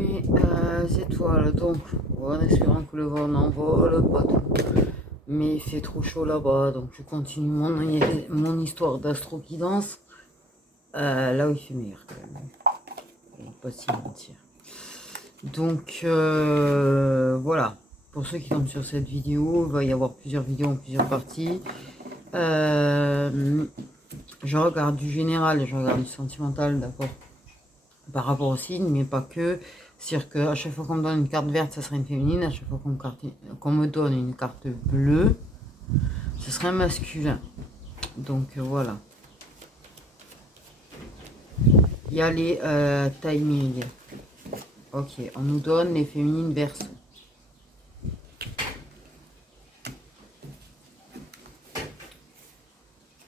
mes étoiles. Donc, en espérant que le vent n'envole pas tout. Mais il fait trop chaud là-bas, donc je continue mon histoire d'astro-guidance. Là où il fait meilleur quand même. On va pas s'y mentir. Donc, voilà. Pour ceux qui tombent sur cette vidéo, il va y avoir plusieurs vidéos en plusieurs parties. Je regarde du général et je regarde du sentimental, d'accord, par rapport au signe, mais pas que. C'est-à-dire qu'à chaque fois qu'on me donne une carte verte, ça serait une féminine. À chaque fois qu'on me donne une carte bleue, ce serait un masculin. Donc voilà. Il y a les timings. Ok, on nous donne les féminines verso.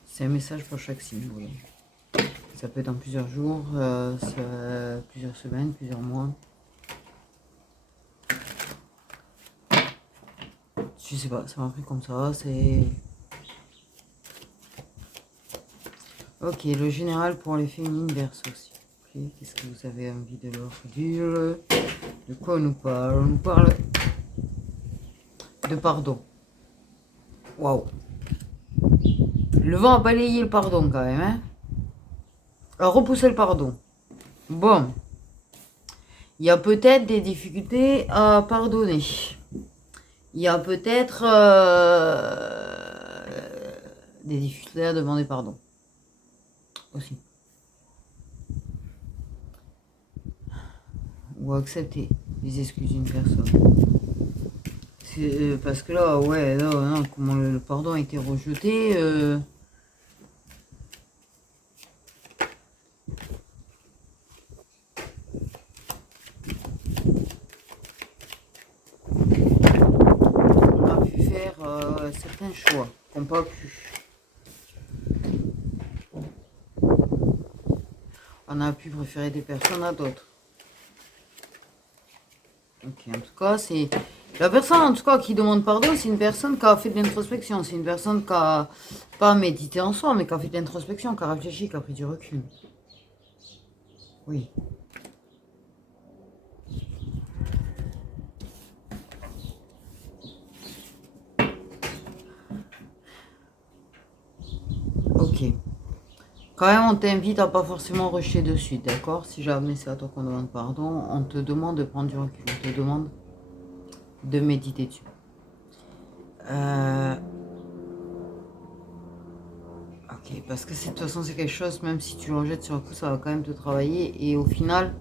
C'est un message pour chaque signe, oui. Ça peut être en plusieurs jours, plusieurs semaines, plusieurs mois. Je sais pas, ça m'a pris comme ça, c'est... Ok, le général pour les féminines verso aussi. Ok, qu'est-ce que vous avez envie de leur dire? De quoi on nous parle? On nous parle de pardon. Waouh. Le vent a balayé le pardon quand même, hein? Alors, repousser le pardon. Bon. Il y a peut-être des difficultés à pardonner. Il y a peut-être des difficultés à demander pardon. Aussi. Ou accepter les excuses d'une personne. Parce que là, ouais, là, non, comment le pardon a été rejeté. On a pu faire certains choix qu'on n'a pas pu. On a pu préférer des personnes à d'autres. Ok, en tout cas, c'est... La personne, en tout cas, qui demande pardon, c'est une personne qui a fait de l'introspection. C'est une personne qui a pas médité en soi, mais qui a fait de l'introspection, qui a réfléchi, qui a pris du recul. Oui. Ok. Quand même, on t'invite à pas forcément rusher dessus, d'accord? Si jamais c'est à toi qu'on demande pardon, on te demande de prendre du recul. On te demande de méditer dessus. Ok, parce que de toute façon, c'est quelque chose, même si tu le rejettes sur le coup, ça va quand même te travailler. Et au final...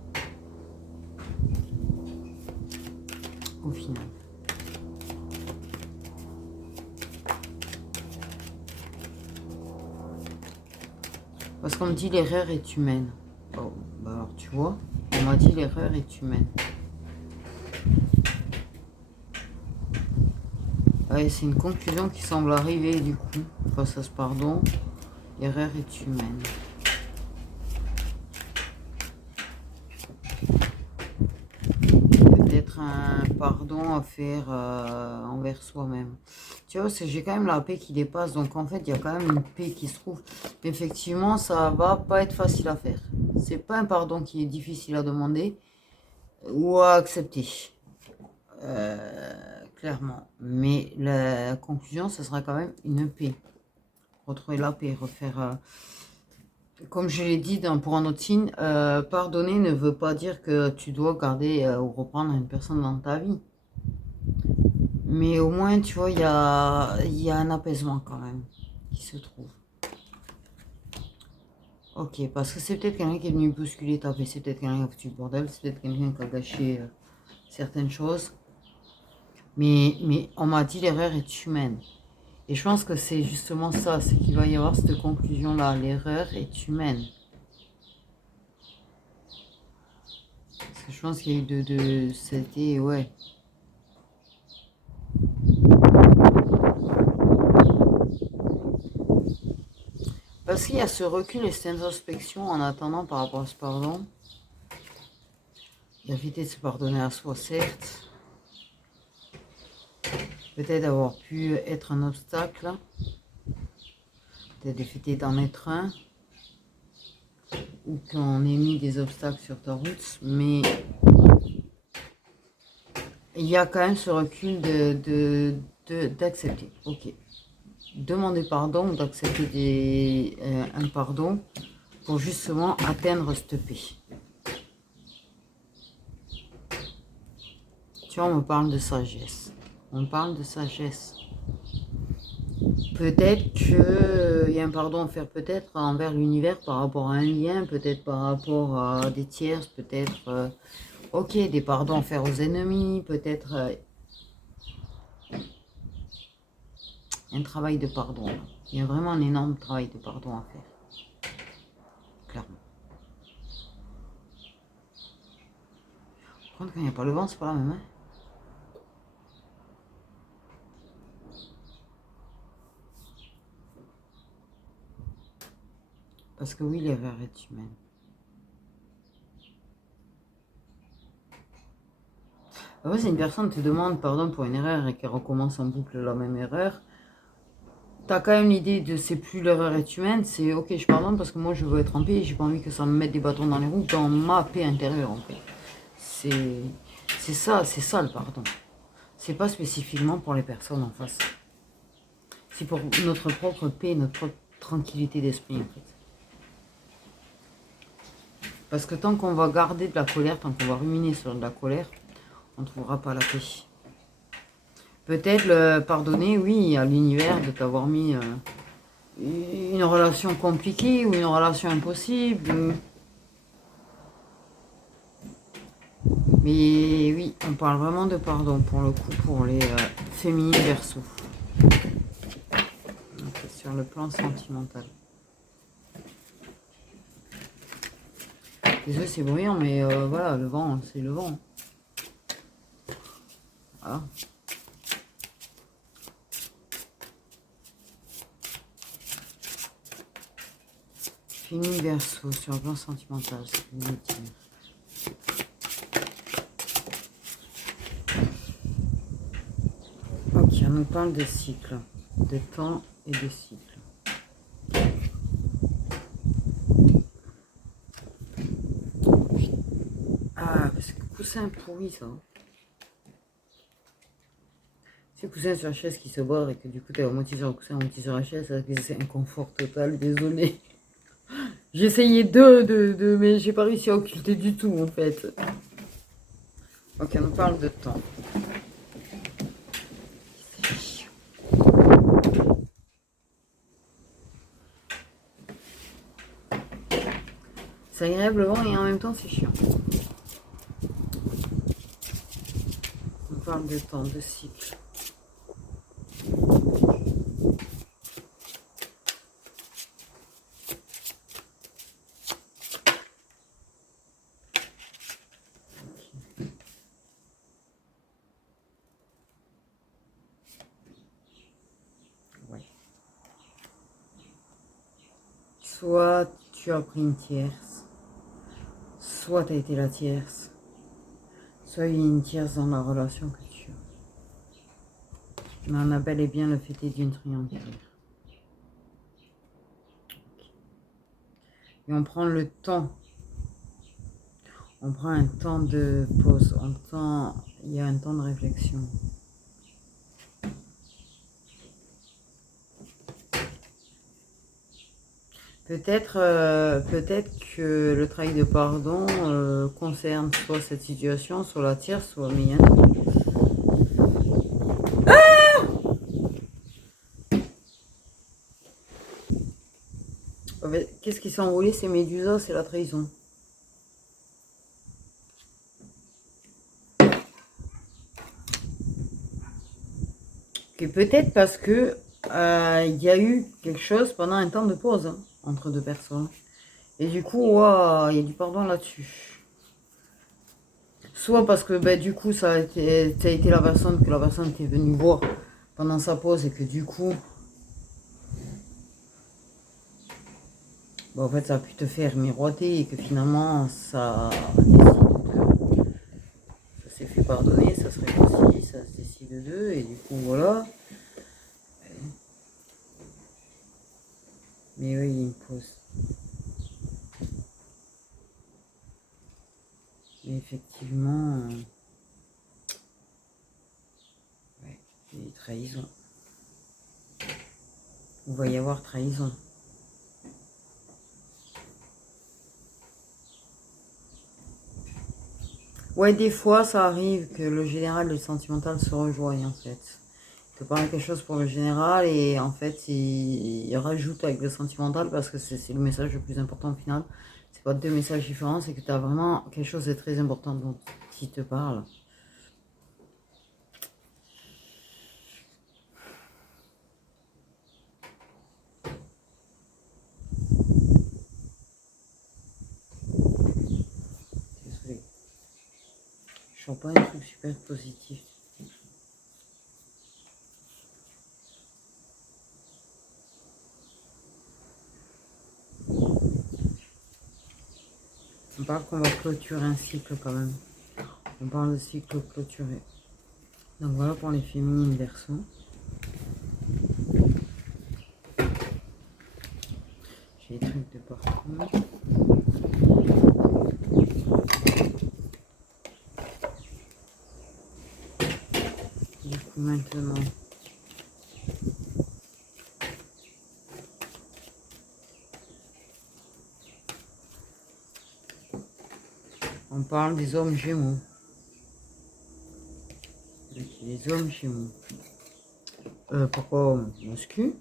Parce qu'on me dit l'erreur est humaine. Oh, bah alors tu vois, on m'a dit l'erreur est humaine. Ouais, c'est une conclusion qui semble arriver du coup, face à ce pardon. L'erreur est humaine. Peut-être un pardon à faire envers soi-même. Tu vois, j'ai quand même la paix qui dépasse, donc en fait, il y a quand même une paix qui se trouve. Effectivement, ça va pas être facile à faire. C'est pas un pardon qui est difficile à demander ou à accepter. Clairement. Mais la conclusion, ce sera quand même une paix. Retrouver la paix, refaire... comme je l'ai dit pour un autre signe, pardonner ne veut pas dire que tu dois garder ou reprendre une personne dans ta vie. Mais au moins, tu vois, il y a un apaisement quand même qui se trouve. Ok, parce que c'est peut-être quelqu'un qui est venu bousculer ta paix, c'est peut-être quelqu'un qui a foutu le bordel, c'est peut-être quelqu'un qui a gâché certaines choses. Mais on m'a dit l'erreur est humaine. Et je pense que c'est justement ça, c'est qu'il va y avoir cette conclusion-là. L'erreur est humaine. Parce que je pense qu'il y a eu c'était, ouais. Parce qu'il y a ce recul et cette introspection en attendant par rapport à ce pardon. Éviter de se pardonner à soi, certes. Peut-être avoir pu être un obstacle. Peut-être d'éviter d'en être un. Ou qu'on ait mis des obstacles sur ta route. Mais il y a quand même ce recul d'accepter. Ok. Demander pardon ou d'accepter un pardon pour justement atteindre cette paix. Tu vois, on me parle de sagesse. On parle de sagesse. Peut-être qu'il y a un pardon à faire peut-être envers l'univers par rapport à un lien, peut-être par rapport à des tierces, peut-être... ok, des pardons à faire aux ennemis, peut-être un travail de pardon. Il y a vraiment un énorme travail de pardon à faire. Clairement. Par contre, quand il n'y a pas le vent, c'est pas la même. Hein. Parce que oui, l'erreur est humaine. Après, si une personne te demande pardon pour une erreur et qu'elle recommence en boucle la même erreur, tu as quand même l'idée de c'est plus l'erreur est humaine, c'est ok, je pardonne parce que moi je veux être en paix et j'ai pas envie que ça me mette des bâtons dans les roues dans ma paix intérieure en fait. C'est ça le pardon. C'est pas spécifiquement pour les personnes en face. C'est pour notre propre paix, notre propre tranquillité d'esprit en fait. Parce que tant qu'on va garder de la colère, tant qu'on va ruminer sur de la colère, on ne trouvera pas la paix. Peut-être le pardonner, oui, à l'univers de t'avoir mis une relation compliquée ou une relation impossible. Mais oui, on parle vraiment de pardon pour le coup pour les féminines verso. Sur le plan sentimental. Désolé, c'est bruyant, mais voilà, le vent, c'est le vent. Voilà. Féminine verso sur le plan sentimental, c'est une ultime. Ok, on nous parle de cycle, de temps et de cycle. Ah, parce que coussin pourri ça. C'est coussin sur la chaise qui se barre et que du coup t'es à moitié sur le coussin, à moitié sur la chaise, c'est un confort total, désolé. J'ai essayé mais j'ai pas réussi à occulter du tout en fait. Ok, on parle de temps. C'est agréablement et en même temps c'est chiant. On parle de temps, de cycle. Ouais. Soit tu as pris une tierce, soit tu as été la tierce, soit il y a une tierce dans la relation que tu as. Mais on a bel et bien le fêté d'une triangulaire. Et on prend le temps. On prend un temps de pause. Il y a un temps de réflexion. Peut-être que le travail de pardon concerne soit cette situation, soit la tierce, soit mienne. Qu'est-ce qui s'est envolé? C'est Médusa, c'est la trahison. Et peut-être parce que il y a eu quelque chose pendant un temps de pause hein, entre deux personnes. Et du coup, il y a du pardon là-dessus. Soit parce que du coup, ça a été la personne était venue voir pendant sa pause et que du coup, en fait, ça a pu te faire miroiter et que finalement, ça s'est fait pardonner, ça se réconcilie, ça se décide d'eux et du coup, voilà. Mais oui, il y a une pause. Mais effectivement, Trahison. Il va y avoir trahison. Ouais, des fois, ça arrive que le général et le sentimental se rejoignent, en fait. Il te parle quelque chose pour le général et, en fait, il rajoute avec le sentimental parce que c'est le message le plus important au final. C'est pas deux messages différents, c'est que tu as vraiment quelque chose de très important dont il te parle. Désolée. Je sens pas un truc super positif. On parle qu'on va clôturer un cycle quand même. On parle de cycle clôturé. Donc voilà pour les féminines Verseau. J'ai des trucs de partout. Du coup maintenant, on parle des hommes Gémeaux. Les hommes Gémeaux. Pourquoi masculin?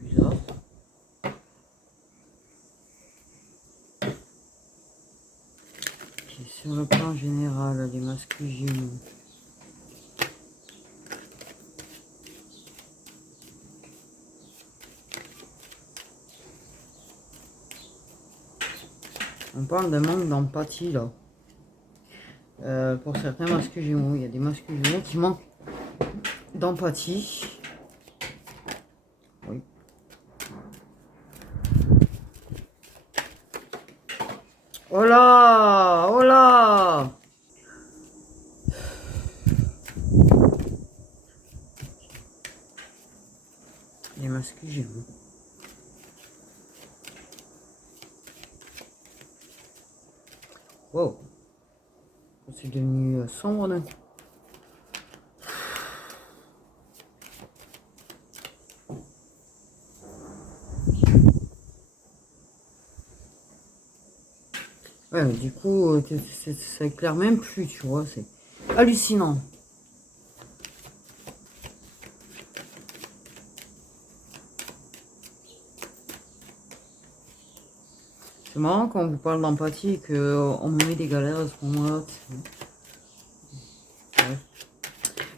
Bizarre. Okay, sur le plan général, les masculins Gémeaux. On parle d'un manque d'empathie là. Pour certains masculins Gémeaux, il y a des masculins Gémeaux qui manquent d'empathie. Oui. Oh là! Oh là! Les masculins Gémeaux. Wow! C'est devenu sombre d'un coup. Ouais, mais du coup, ça éclaire même plus, tu vois, c'est hallucinant. C'est marrant quand on vous parle d'empathie et qu'on me met des galères à ce moment-là. Ouais.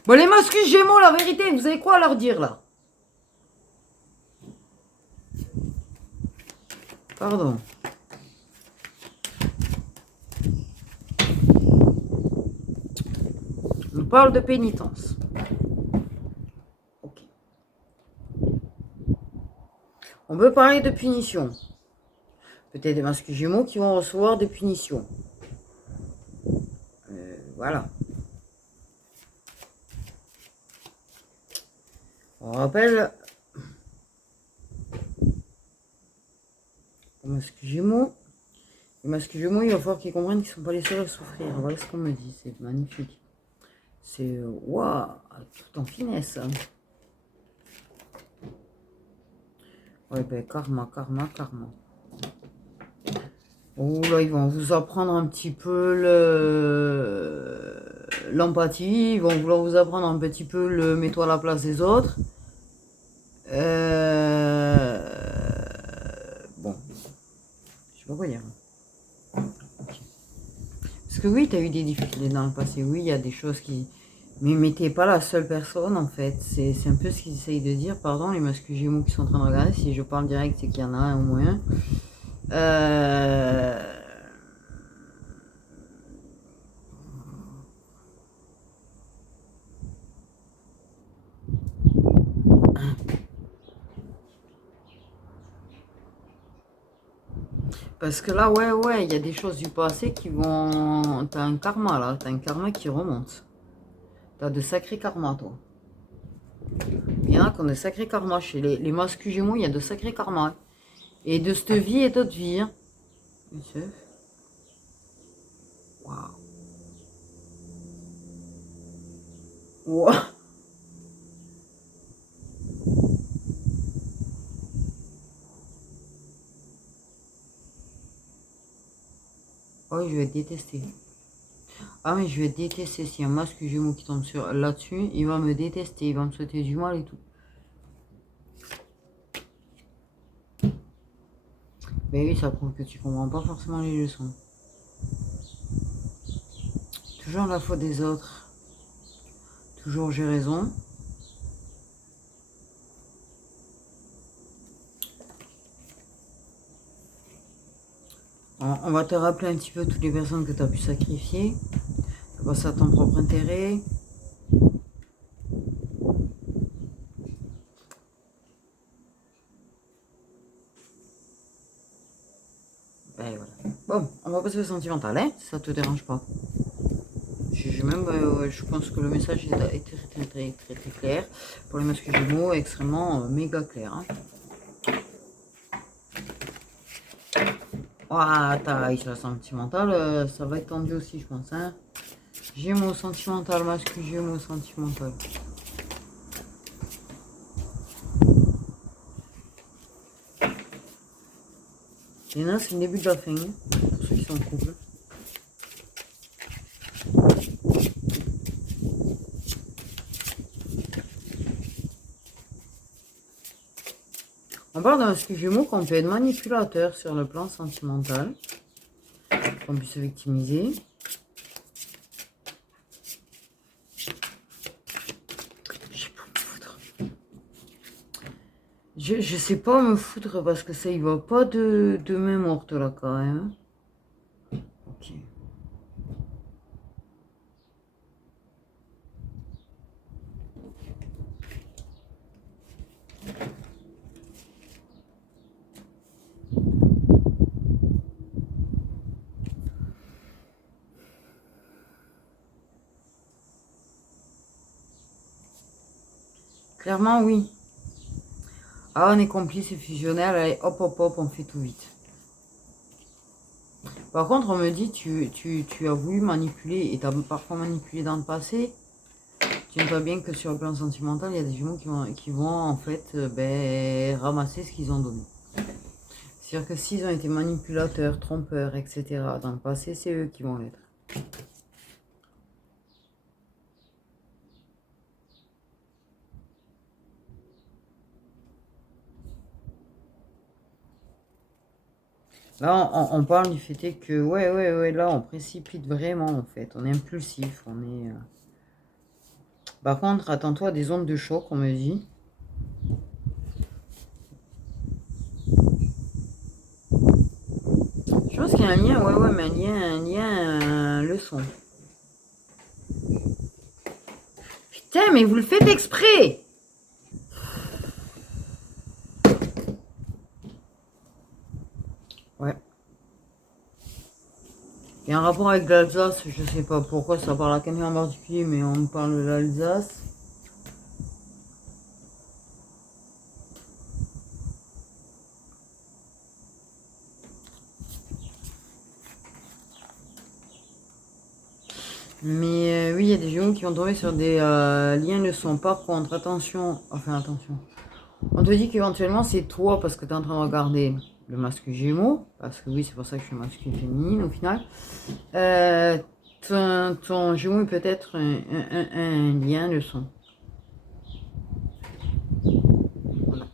Bon, les masculins Gémeaux, la vérité, vous avez quoi à leur dire là? Pardon. On parle de pénitence. Ok. On peut parler de punition. Peut-être des masculins Gémeaux qui vont recevoir des punitions. Voilà. On rappelle les masculins Gémeaux. Les masculins Gémeaux, il va falloir qu'ils comprennent qu'ils ne sont pas les seuls à souffrir. Voilà ce qu'on me dit. C'est magnifique. C'est waouh, tout en finesse. Ouais, ben karma. Oh là, ils vont vous apprendre un petit peu l'empathie. Ils vont vouloir vous apprendre un petit peu le mets-toi à la place des autres. Bon, je sais pas quoi dire. Okay. Parce que oui, tu as eu des difficultés dans le passé. Oui, il y a des choses qui... Mais t'es pas la seule personne en fait. C'est un peu ce qu'ils essayent de dire. Pardon, les masculins Gémeaux qui sont en train de regarder. Si je parle direct, c'est qu'il y en a un au moins. Parce que là, ouais, il y a des choses du passé qui vont... T'as un karma là. T'as un karma qui remonte. T'as de sacrés karmas, toi. Il y en a qui ont de sacrés karmas. Chez les masculins Gémeaux, il y a de sacrés karmas. Et de cette vie et d'autres vies. Hein. Waouh. Ouah. Oh, je vais détester. Ah, mais je vais détester. Si un masque Gémeaux qui tombe là-dessus, il va me détester. Il va me souhaiter du mal et tout. Mais oui, ça prouve que tu comprends pas forcément les leçons. Toujours la faute des autres. Toujours j'ai raison. On va te rappeler un petit peu toutes les personnes que tu as pu sacrifier. Tu as passé à ton propre intérêt. Ben voilà. Bon, on va passer au sentimental, hein, si ça te dérange pas. Je pense que le message a été très clair. Pour les masques Gémeaux, extrêmement méga clair. Hein. Ah, taille sur la sentimentale, ça va être tendu aussi, je pense. Hein. Gémeaux sentimental, masque Gémeaux sentimental. Et là, c'est le début de la fin, hein, pour ceux qui sont en couple. On parle d'un masque Gémeaux qu'on peut être manipulateur sur le plan sentimental, qu'on puisse se victimiser. Je sais pas me foutre parce que ça y va pas de main morte là quand même. Ok. Clairement oui. Ah, on est complice et fusionnel, allez hop hop hop, on fait tout vite. Par contre, on me dit, tu as voulu manipuler et tu as parfois manipulé dans le passé. Tu n'aimes pas bien que sur le plan sentimental, il y a des jumeaux qui vont en fait ramasser ce qu'ils ont donné. C'est-à-dire que s'ils ont été manipulateurs, trompeurs, etc. dans le passé, c'est eux qui vont l'être. Là, on parle du fait que, ouais, là, on précipite vraiment, en fait. On est impulsif, on est... Par contre, attends-toi à des ondes de choc, on me dit. Je pense qu'il y a un lien, ouais, mais un lien, leçon. Putain, mais vous le faites exprès! Ouais. Il y a un rapport avec l'Alsace, je sais pas pourquoi ça parle à quelqu'un en particulier, mais on parle de l'Alsace. Mais oui, il y a des gens qui vont tomber sur des liens leçons. Par contre, attention, attention. On te dit qu'éventuellement c'est toi parce que tu es en train de regarder le masque Gémeaux, parce que oui, c'est pour ça que je suis masculine féminine au final. Ton Gémeaux peut être un lien leçon. Voilà.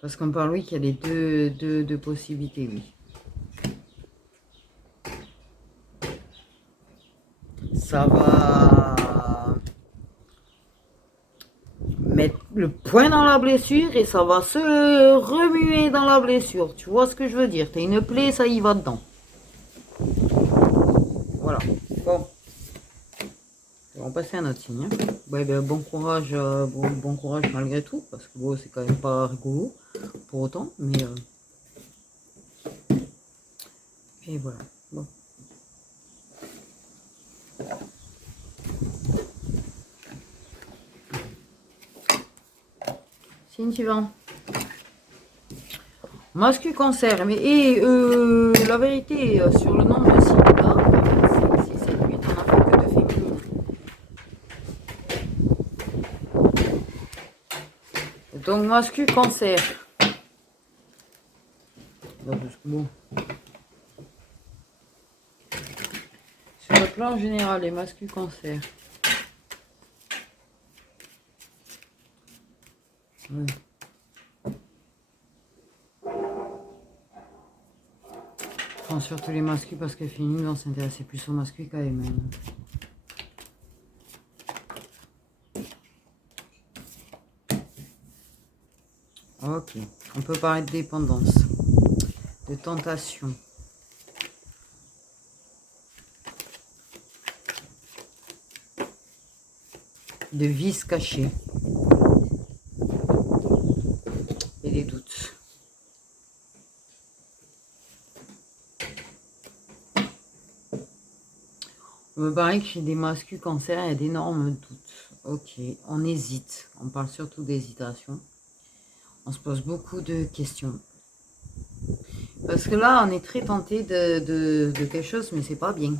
Parce qu'on parle, oui, qu'il y a les deux possibilités, oui. Ça va mettre le poing dans la blessure et ça va se remuer dans la blessure. Tu vois ce que je veux dire? T'as une plaie, ça y va dedans. Voilà. Bon. On va passer à un autre signe. Hein. Ouais, ben, bon courage malgré tout, parce que bon, c'est quand même pas rigolo pour autant, mais et voilà. Bon. Signe suivant. Mascu cancer, mais et la vérité, sur le nombre de signes là, 5, 6, 7, 8, on n'a fait que de féminines. Donc mascu cancer. Bon. Sur le plan général, les mascu cancer. Ouais. Enfin, surtout les masculins parce que les féminines vont s'intéresser plus aux masculins qu'à eux-mêmes. Ok, on peut parler de dépendance, de tentation. De vices cachés. Et des doutes. On me paraît que chez des masculins cancer, il y a d'énormes doutes. Ok, on hésite. On parle surtout d'hésitation. On se pose beaucoup de questions. Parce que là, on est très tenté de quelque chose, mais c'est pas bien.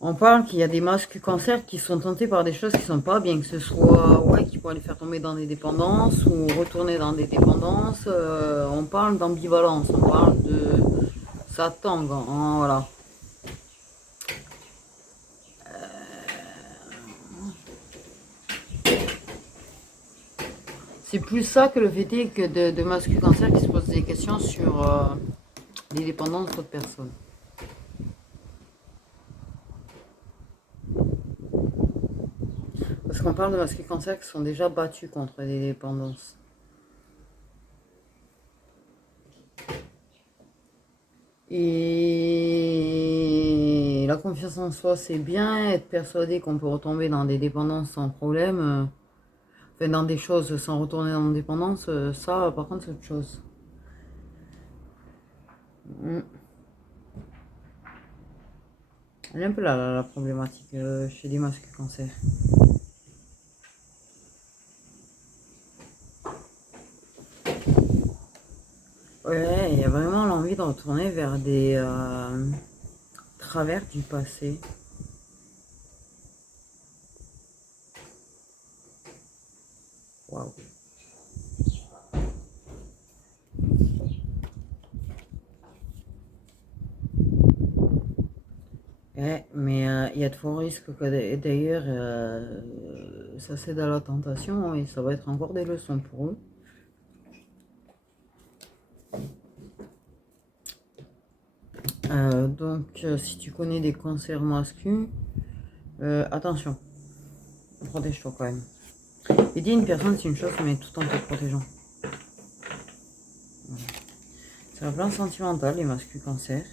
On parle qu'il y a des masculins cancer qui sont tentés par des choses qui sont pas bien, que ce soit qui pourraient les faire tomber dans des dépendances ou retourner dans des dépendances. On parle d'ambivalence, on parle de ça tangue, hein, voilà. C'est plus ça que le fait est que de masculins cancer qui se posent des questions sur les dépendances d'autres personnes. Parce qu'on parle de masculins cancer qui sont déjà battus contre des dépendances. Et la confiance en soi, c'est bien. Être persuadé qu'on peut retomber dans des dépendances sans problème. Enfin, dans des choses sans retourner dans une dépendance, ça, par contre, c'est autre chose. Elle est un peu là, la problématique chez les masculins cancer. Ouais, il y a vraiment l'envie de retourner vers des travers du passé. Waouh. Ouais, mais il y a de forts risques que d'ailleurs ça cède à la tentation et ça va être encore des leçons pour eux. Donc, si tu connais des cancers masculins, attention, protège-toi quand même. Aider une personne, c'est une chose, mais tout en te protégeant. Voilà. C'est un plan sentimental, les masculins cancers.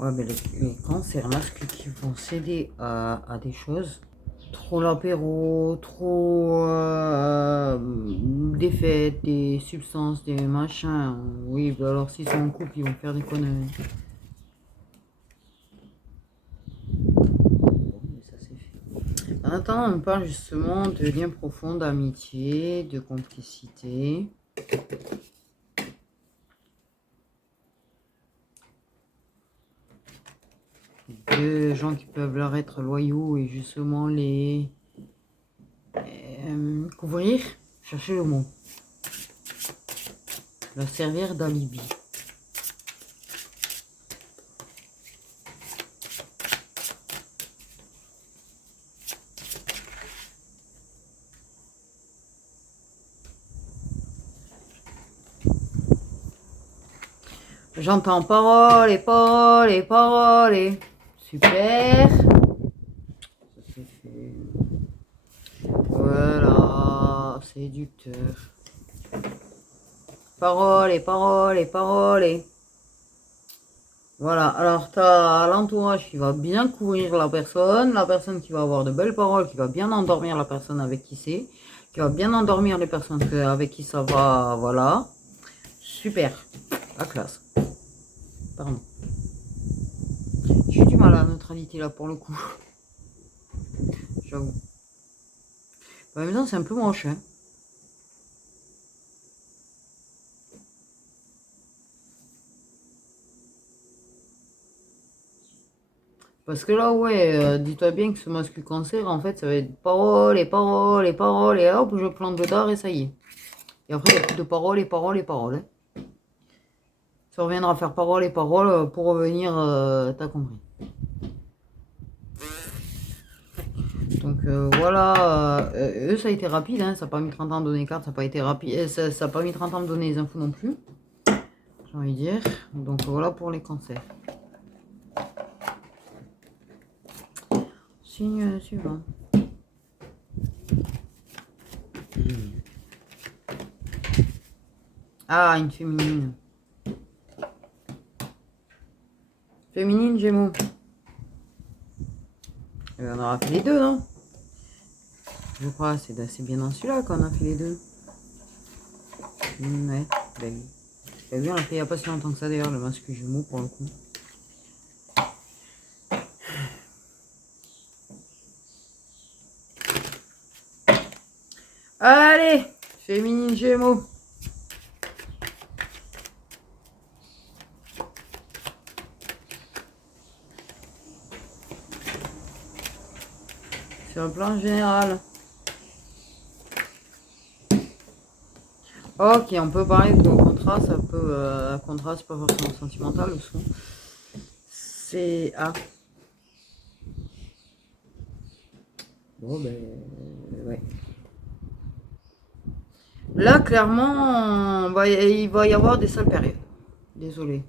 Ouais, mais les cancers masculins qui vont céder à des choses, trop l'apéro, trop des fêtes, des substances, des machins. Oui, bah alors s'ils sont en couple, ils vont faire des conneries. Bon, mais ça c'est fait. En attendant, on parle justement de liens profonds, d'amitié, de complicité. De gens qui peuvent leur être loyaux et justement les couvrir, chercher le mot, leur servir d'alibi. J'entends paroles et paroles et paroles et... Super. Ça c'est fait. Voilà, séducteur. Paroles et paroles et paroles et... Voilà, alors tu as l'entourage qui va bien couvrir la personne qui va avoir de belles paroles, qui va bien endormir la personne avec qui c'est, qui va bien endormir les personnes avec qui ça va, voilà. Super. La classe. Pardon. J'ai du mal à la neutralité là pour le coup. J'avoue. En même temps, c'est un peu moche. Hein. Parce que là, ouais, dis-toi bien que ce masque cancer, en fait, ça va être paroles et paroles et paroles, et hop, je plante le dard et ça y est. Et après, il n'y a plus de paroles et paroles et paroles. Hein. Ça reviendra à faire paroles et paroles pour revenir, t'as compris. Donc voilà, eux, ça a été rapide, hein, ça n'a pas mis 30 ans à donner carte, ça n'a pas été rapide, ça n'a pas mis 30 ans à me donner les infos non plus, j'ai envie de dire. Donc voilà pour les cancers. Signe suivant. Ah, une féminine. Féminine, Gémeaux. On aura fait les deux, non? Je crois, c'est bien dans celui-là qu'on a fait les deux. Ouais, bah oui. Bah oui, on l'a fait il n'y a pas si longtemps que ça d'ailleurs, le masque Gémeaux pour le coup. Allez, féminine Gémeaux. Sur le plan général. Ok, on peut parler de contrat, ça peut... contrat, c'est pas forcément sentimental, le son. C'est... Ah. Bon, ben... ouais. Là, clairement, il va y avoir des sales périodes. Désolé.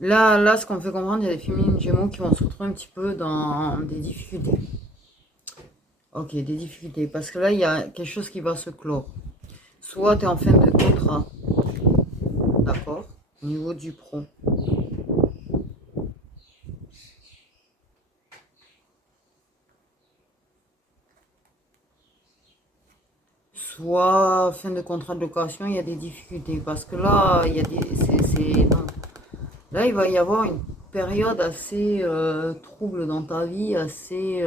Là, ce qu'on fait comprendre, il y a des féminines Gémeaux qui vont se retrouver un petit peu dans des difficultés. Ok, des difficultés. Parce que là, il y a quelque chose qui va se clore. Soit tu es en fin de contrat. D'accord. Au niveau du pro. Soit fin de contrat de location, il y a des difficultés. Parce que là, il y a des... non. Là, il va y avoir une période assez trouble dans ta vie, assez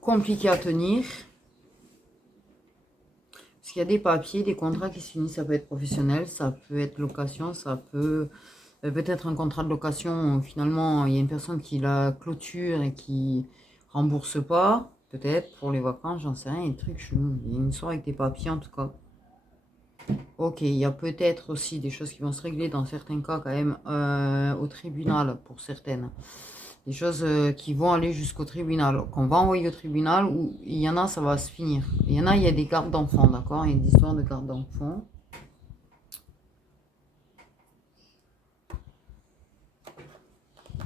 compliquée à tenir. Parce qu'il y a des papiers, des contrats qui se finissent, ça peut être professionnel, ça peut être location, ça peut être un contrat de location. Finalement, il y a une personne qui la clôture et qui rembourse pas, peut-être pour les vacances, j'en sais rien, il y a des trucs chelous. Il y a une histoire avec tes papiers en tout cas. Ok, il y a peut-être aussi des choses qui vont se régler dans certains cas quand même au tribunal pour certaines. Des choses qui vont aller jusqu'au tribunal, qu'on va envoyer au tribunal, où il y en a, ça va se finir. Il y en a, il y a des gardes d'enfants, d'accord? Il y a des histoires de gardes d'enfants.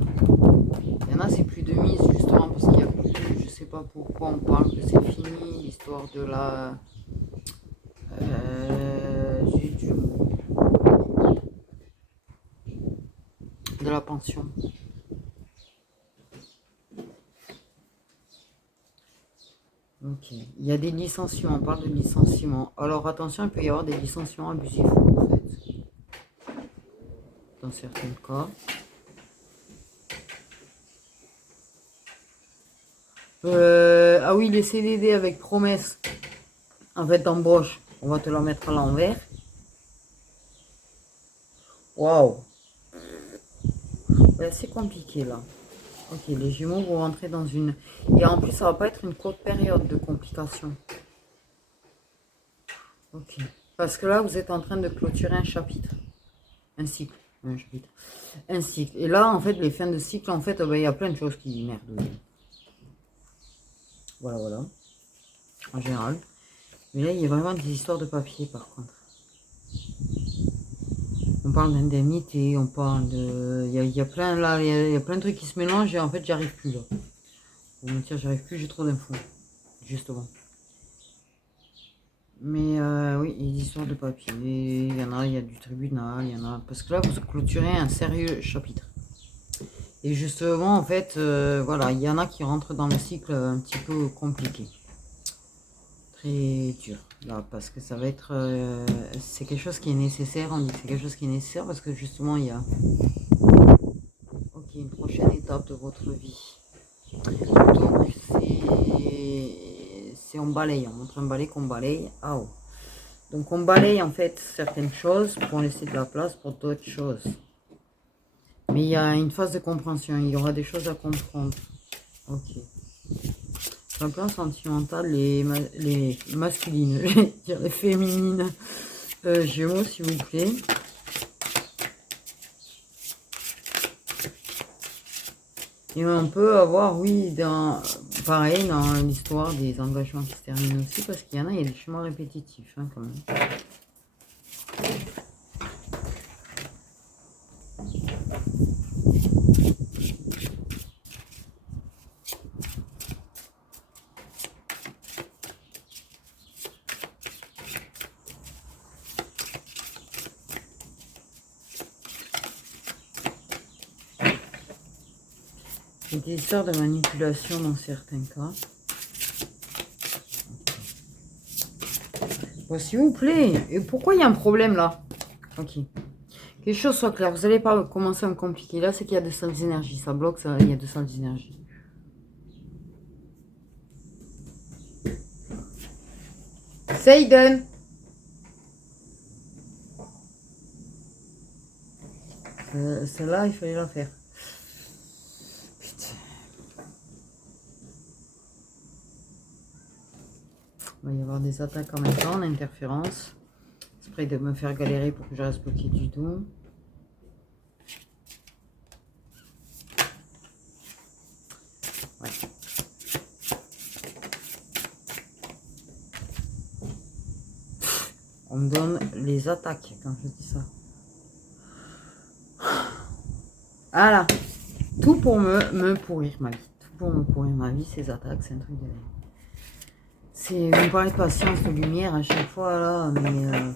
Il y en a, c'est plus de mise, justement, parce qu'il y a plus, je sais pas pourquoi on parle que c'est fini, l'histoire de la... de la pension. Ok, il y a des licenciements, on parle de licenciements. Alors attention, il peut y avoir des licenciements abusifs en fait, dans certains cas. Ah oui, les CDD avec promesse, en fait d'embauche, on va te la mettre à l'envers. Waouh, c'est compliqué là. Ok, les Gémeaux vont rentrer dans une... Et en plus, ça va pas être une courte période de complications. Ok. Parce que là, vous êtes en train de clôturer un chapitre. Un cycle. Un chapitre. Un cycle. Et là, en fait, les fins de cycle, en fait, il y a plein de choses qui merdent. Voilà, voilà. En général. Mais là, il y a vraiment des histoires de papier, par contre. On parle d'indemnité, on parle de... Il y a plein, là, il y a plein de trucs qui se mélangent et en fait, j'arrive plus, là. Pour me dire, j'arrive plus, j'ai trop d'infos. Justement. Mais oui, il y a des histoires de papier, il y en a, il y a du tribunal, il y en a... Parce que là, vous clôturez un sérieux chapitre. Et justement, en fait, voilà, il y en a qui rentrent dans le cycle un petit peu compliqué. très dur là parce que ça va être c'est quelque chose qui est nécessaire. On dit que c'est quelque chose qui est nécessaire parce que justement il y a une prochaine étape de votre vie. Donc c'est on balaye, on montre un balai qu'on balaye. Ah oh. Donc on balaye en fait certaines choses pour laisser de la place pour d'autres choses. Mais il y a une phase de compréhension, il y aura des choses à comprendre. Ok. Sur le plan sentimental, les masculines, je vais dire les féminines, Gémeaux s'il vous plaît. Et on peut avoir, oui, pareil dans l'histoire des engagements qui se terminent aussi, parce qu'il y en a, il y a des chemins répétitifs hein, quand même. Des histoires de manipulation dans certains cas. Bon, s'il vous plaît, et pourquoi il y a un problème là? Ok. Quelque chose soit clair, vous n'allez pas commencer à me compliquer. Là, c'est qu'il y a de sales énergies. Ça bloque, ça, il y a de sales énergies. Seiden. Celle-là, il fallait la faire. Putain. Il va y avoir des attaques en même temps, en interférence. C'est prêt de me faire galérer pour que je reste bloqué du tout. Ouais. On me donne les attaques quand je dis ça. Voilà. Tout pour me pourrir ma vie. Tout pour me pourrir ma vie, ces attaques, c'est un truc de... C'est... Vous me parlez de patience, de lumière à chaque fois, là, mais...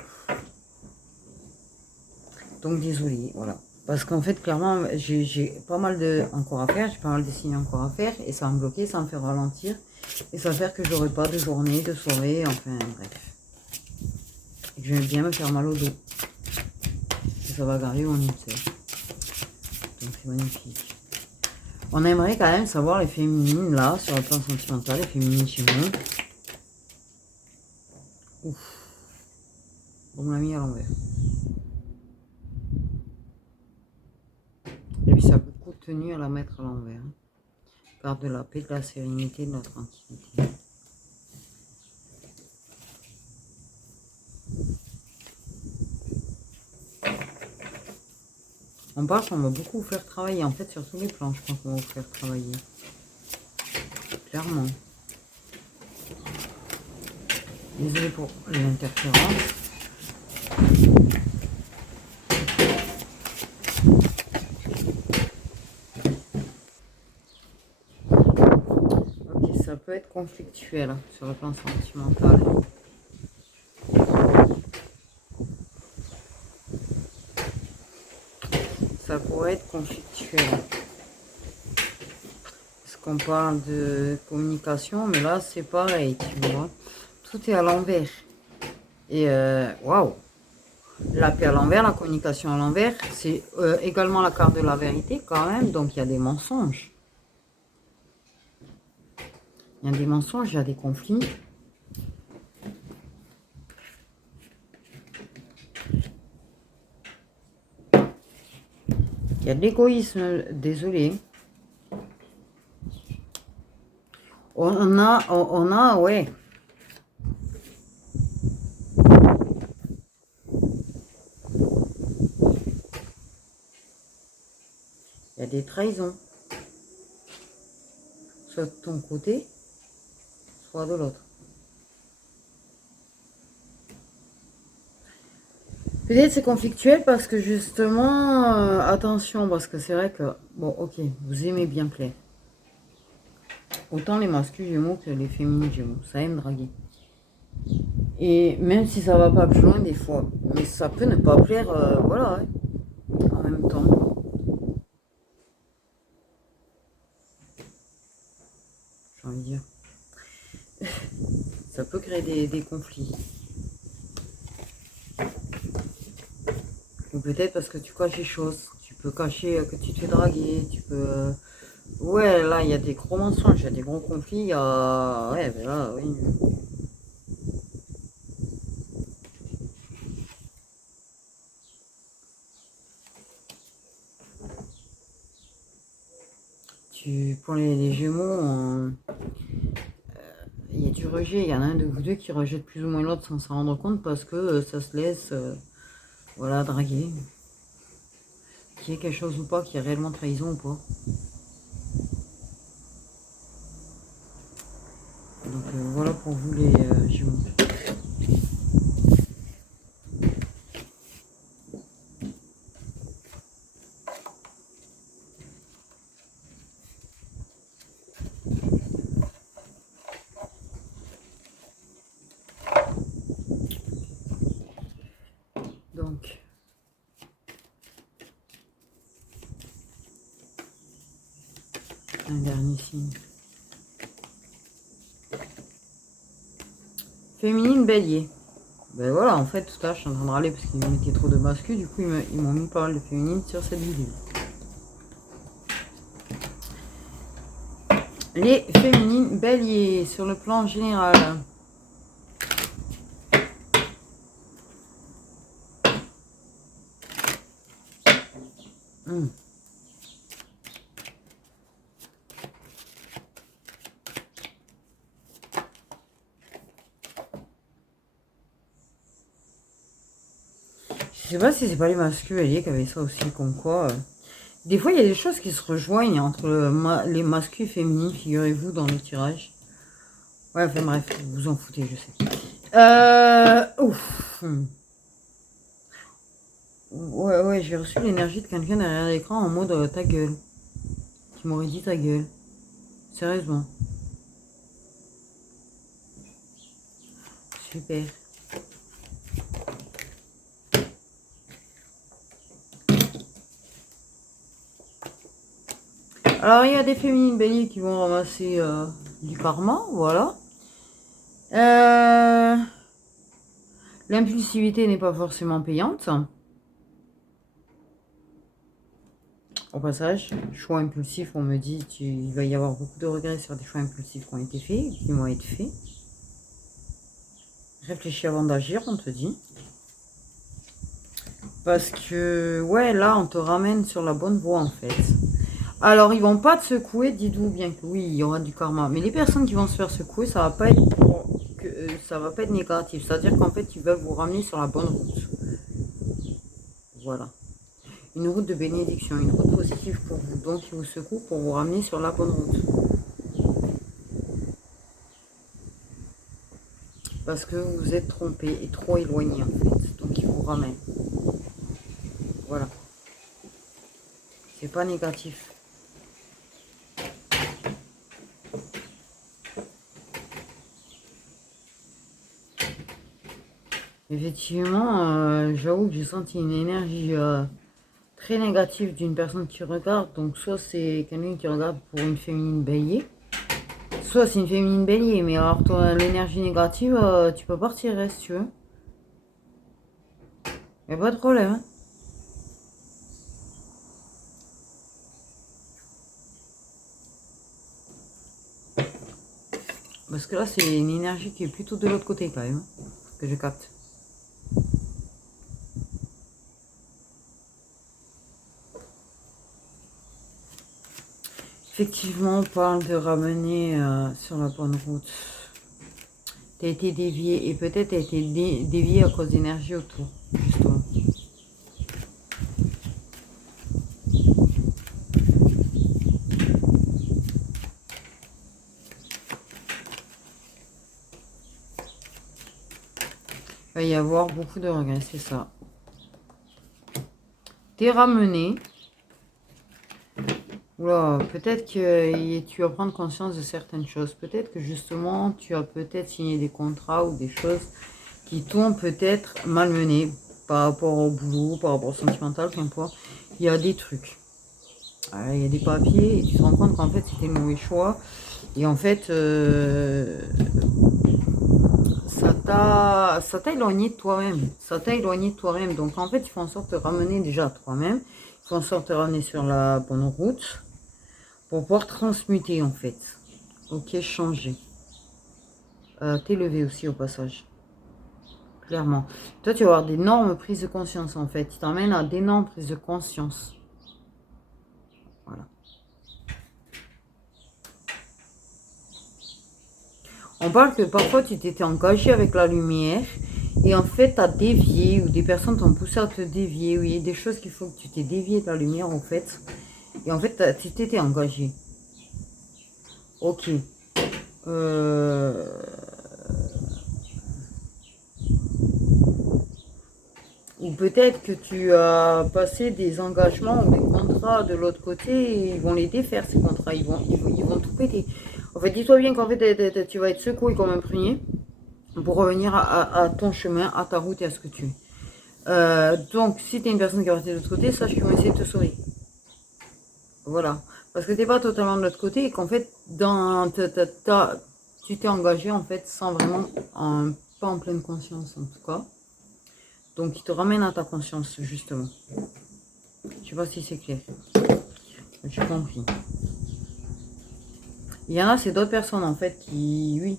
Donc, désolé, voilà. Parce qu'en fait, clairement, j'ai pas mal de encore à faire, j'ai pas mal de signes encore à faire, et ça va me bloquer, ça va me faire ralentir, et ça va faire que j'aurai pas de journée, de soirée, enfin, bref. Et que je vais bien me faire mal au dos. Et ça va garder mon ulcère. Donc, c'est magnifique. On aimerait quand même savoir les féminines, là, sur le plan sentimental, les féminines chez nous. Ouf. On me l'a mis à l'envers. Et puis, ça a beaucoup tenu à la mettre à l'envers. Garde de la paix, de la sérénité, de la tranquillité. On part, on va beaucoup vous faire travailler. En fait, sur tous les plans, je pense qu'on va vous faire travailler. Clairement. Désolé pour l'interférence. Ok, ça peut être conflictuel hein, sur le plan sentimental. Ça pourrait être conflictuel. Parce qu'on parle de communication, mais là c'est pareil, tu vois. Tout est à l'envers. Et waouh! La paix à l'envers, la communication à l'envers, c'est également la carte de la vérité quand même, donc il y a des mensonges. Il y a des mensonges, il y a des conflits. Il y a de l'égoïsme, désolé. On a, ouais. Il y a des trahisons. Soit de ton côté, soit de l'autre. Peut-être c'est conflictuel parce que justement, attention, parce que c'est vrai que, bon, ok, vous aimez bien plaire. Autant les masculins Gémeaux que les féminines Gémeaux, ça aime draguer. Et même si ça va pas plus loin des fois, mais ça peut ne pas plaire, voilà, hein, en même temps. J'ai envie de dire. Ça peut créer des conflits. Ou peut-être parce que tu caches des choses. Tu peux cacher que tu te fais draguer. Tu peux... Ouais, là, il y a des gros mensonges, il y a des gros conflits. Il y a... Ouais, ben là, oui. Pour les Gémeaux, il y a du rejet. Il y en a un de vous deux qui rejette plus ou moins l'autre sans s'en rendre compte parce que ça se laisse voilà, draguer. Qu'il y ait quelque chose ou pas, qu'il y ait réellement trahison ou pas. Donc voilà pour vous les Gémeaux. Donc, un dernier signe. Féminine, Bélier. Ben voilà, en fait, tout à l'heure, je suis en train de râler parce qu'ils mettaient trop de masculins. Du coup, ils m'ont mis pas mal de féminine sur cette vidéo. Les féminines Bélier, sur le plan général. Je sais pas si c'est pas les masculins Bélier qui avaient ça aussi, comme quoi... Des fois, il y a des choses qui se rejoignent entre les masculins et féminines, figurez-vous, dans le tirage. Ouais, enfin bref, vous vous en foutez, je sais. Ouf. Ouais, j'ai reçu l'énergie de quelqu'un derrière l'écran en mode ta gueule. Qui m'aurait dit ta gueule. Sérieusement. Super. Alors, il y a des féminines béliers qui vont ramasser du karma, voilà. L'impulsivité n'est pas forcément payante. Au passage, choix impulsif, on me dit il va y avoir beaucoup de regrets sur des choix impulsifs qui ont été faits, qui vont être faits. Réfléchis avant d'agir, on te dit. Parce que, ouais, là, on te ramène sur la bonne voie, en fait. Alors, ils vont pas te secouer, dites-vous bien que oui, il y aura du karma. Mais les personnes qui vont se faire secouer, ça va pas être, ça va pas être négatif. C'est-à-dire qu'en fait, ils veulent vous ramener sur la bonne route. Voilà. Une route de bénédiction, une route positive pour vous. Donc, ils vous secouent pour vous ramener sur la bonne route. Parce que vous vous êtes trompé et trop éloigné, en fait. Donc, ils vous ramènent. Voilà. C'est pas négatif. Effectivement, j'avoue que j'ai senti une énergie très négative d'une personne qui regarde. Donc soit c'est quelqu'un qui regarde pour une féminine bélier, soit c'est une féminine bélier. Mais alors toi, l'énergie négative, tu peux partir si tu veux. Y a pas de problème. Hein. Parce que là, c'est une énergie qui est plutôt de l'autre côté quand même, que je capte. Effectivement, on parle de ramener sur la bonne route. Tu as été dévié et peut-être tu as été dévié à cause d'énergie autour, justement. Il va y avoir beaucoup de regrets, c'est ça. T'es ramené. Oula, peut-être que tu vas prendre conscience de certaines choses. Peut-être que justement, tu as peut-être signé des contrats ou des choses qui t'ont peut-être malmené par rapport au boulot, par rapport au sentimental, peu importe. Il y a des trucs. Il y a des papiers et tu te rends compte qu'en fait, c'était le mauvais choix. Et en fait, ça t'a éloigné de toi-même. Ça t'a éloigné de toi-même. Donc en fait, il faut en sorte de te ramener déjà à toi-même. Il faut en sorte de te ramener sur la bonne route pour pouvoir transmuter en fait. Ok, changer. T'élever aussi au passage. Clairement. Toi, tu vas avoir d'énormes prises de conscience en fait. Tu t'emmènes à d'énormes prises de conscience. Voilà. On parle que parfois tu t'étais engagé avec la lumière et en fait tu as dévié ou des personnes t'ont poussé à te dévier. Oui, il y a des choses qu'il faut que tu t'es dévié de la lumière en fait. Et en fait tu t'étais engagé. Ok. Ou peut-être que tu as passé des engagements ou des contrats de l'autre côté et ils vont les défaire ces contrats, ils vont tout péter. En fait, dis-toi bien qu'en fait, tu vas être secoué comme un prunier pour revenir à ton chemin, à ta route et à ce que tu es. Donc, si tu es une personne qui est restée de l'autre côté, sache qu'ils vont essayer de te sauver. Voilà. Parce que tu n'es pas totalement de l'autre côté et qu'en fait, tu t'es engagé en fait sans vraiment, pas en pleine conscience en tout cas. Donc, il te ramène à ta conscience, justement. Je sais pas si c'est clair. J'ai compris. Il y en a, c'est d'autres personnes, en fait, qui, oui,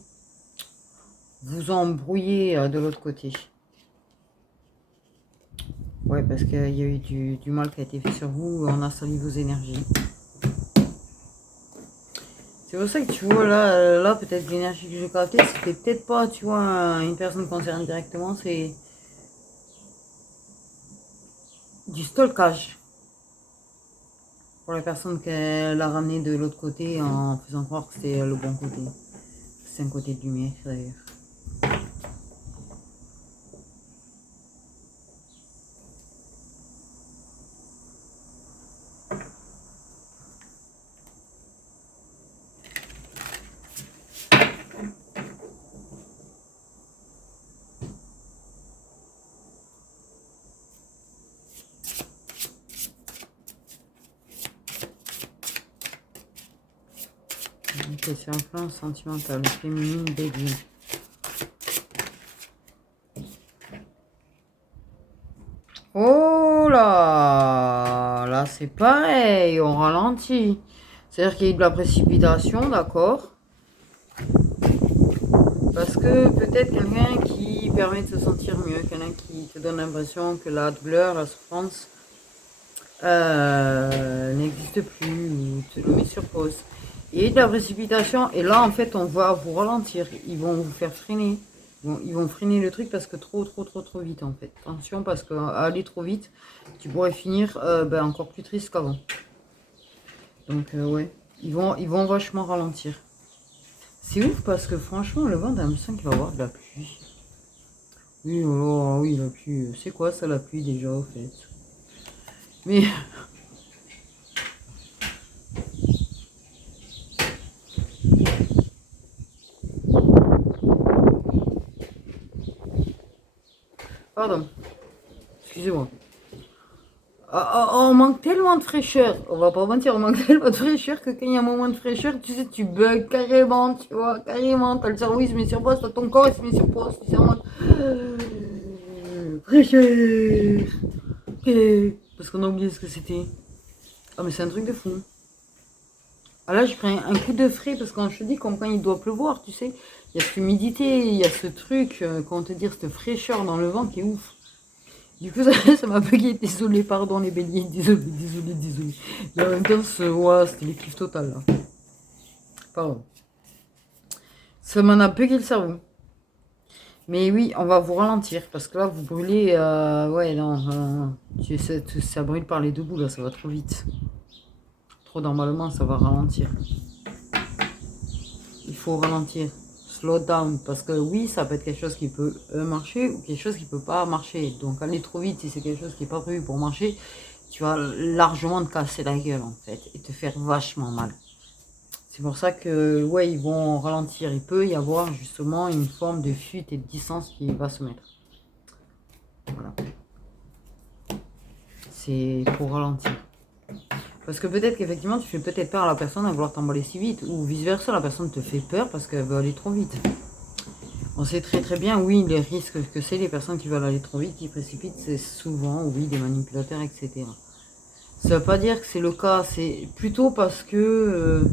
vous ont embrouillé de l'autre côté. Ouais, parce qu'il y a eu du mal qui a été fait sur vous, on a sali vos énergies. C'est pour ça que tu vois, là peut-être l'énergie que j'ai captée, c'était peut-être pas, tu vois, une personne concernée directement, c'est du stalkage. Pour la personne qu'elle a ramené de l'autre côté en faisant croire que c'était le bon côté. C'est un côté de lumière d'ailleurs. Ok, c'est influence sentimentale, féminine, béguine. Oh là, là c'est pareil, on ralentit. C'est-à-dire qu'il y a eu de la précipitation, d'accord. Parce que peut-être quelqu'un qui permet de se sentir mieux, quelqu'un qui te donne l'impression que la douleur, la souffrance n'existe plus ou te le met sur pause. Il y a eu de la précipitation et là en fait on va vous ralentir, ils vont vous faire freiner. Ils vont freiner le truc parce que trop vite en fait. Attention parce qu'aller trop vite, tu pourrais finir encore plus triste qu'avant. Donc ouais, ils vont vachement ralentir. C'est ouf parce que franchement, le vent, t'as l'impression qu'il va y avoir de la pluie. Oui, oh, oui, la pluie. C'est quoi ça, la pluie déjà, au fait? Mais. Pardon. Excusez-moi. On manque tellement de fraîcheur. On va pas mentir, on manque tellement de fraîcheur que quand il y a un moment de fraîcheur, tu sais, tu bugs carrément, tu vois, carrément. T'as le cerveau, il se met sur pause, t'as ton corps, il se met sur pause. Tu sais, en mode. Fraîcheur. Ok. Parce qu'on a oublié ce que c'était. Ah, mais c'est un truc de fou. Ah là, je prends un coup de frais parce que quand je te dis, comme quand il doit pleuvoir, tu sais, il y a cette humidité, il y a ce truc, comment te dire, cette fraîcheur dans le vent qui est ouf. Du coup, ça m'a bugué. Désolé, pardon les béliers. Désolé. Mais en même temps, c'était les kiffs total là. Pardon. Ça m'en a bugué le cerveau. Mais oui, on va vous ralentir parce que là, vous brûlez. Ouais, non. Ça brûle par les deux bouts là, ça va trop vite. Trop d'emballement, ça va ralentir. Il faut ralentir. Slow down. Parce que oui, ça peut être quelque chose qui peut marcher ou quelque chose qui peut pas marcher. Donc aller trop vite, si c'est quelque chose qui n'est pas prévu pour marcher, tu vas largement te casser la gueule en fait et te faire vachement mal. C'est pour ça que ouais, ils vont ralentir. Il peut y avoir justement une forme de fuite et de distance qui va se mettre. Voilà. C'est pour ralentir. Parce que peut-être qu'effectivement, tu fais peut-être peur à la personne à vouloir t'emballer si vite. Ou vice-versa, la personne te fait peur parce qu'elle veut aller trop vite. On sait très très bien, oui, les risques que c'est, les personnes qui veulent aller trop vite, qui précipitent, c'est souvent, oui, des manipulateurs, etc. Ça ne veut pas dire que c'est le cas, c'est plutôt parce que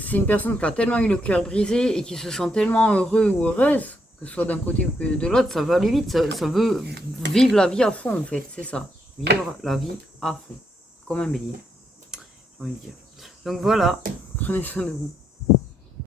c'est une personne qui a tellement eu le cœur brisé et qui se sent tellement heureux ou heureuse, que ce soit d'un côté ou que de l'autre, ça veut aller vite, ça veut vivre la vie à fond en fait, c'est ça. Vivre la vie à fond, comme un bélier, j'ai envie de dire. Donc voilà, prenez soin de vous.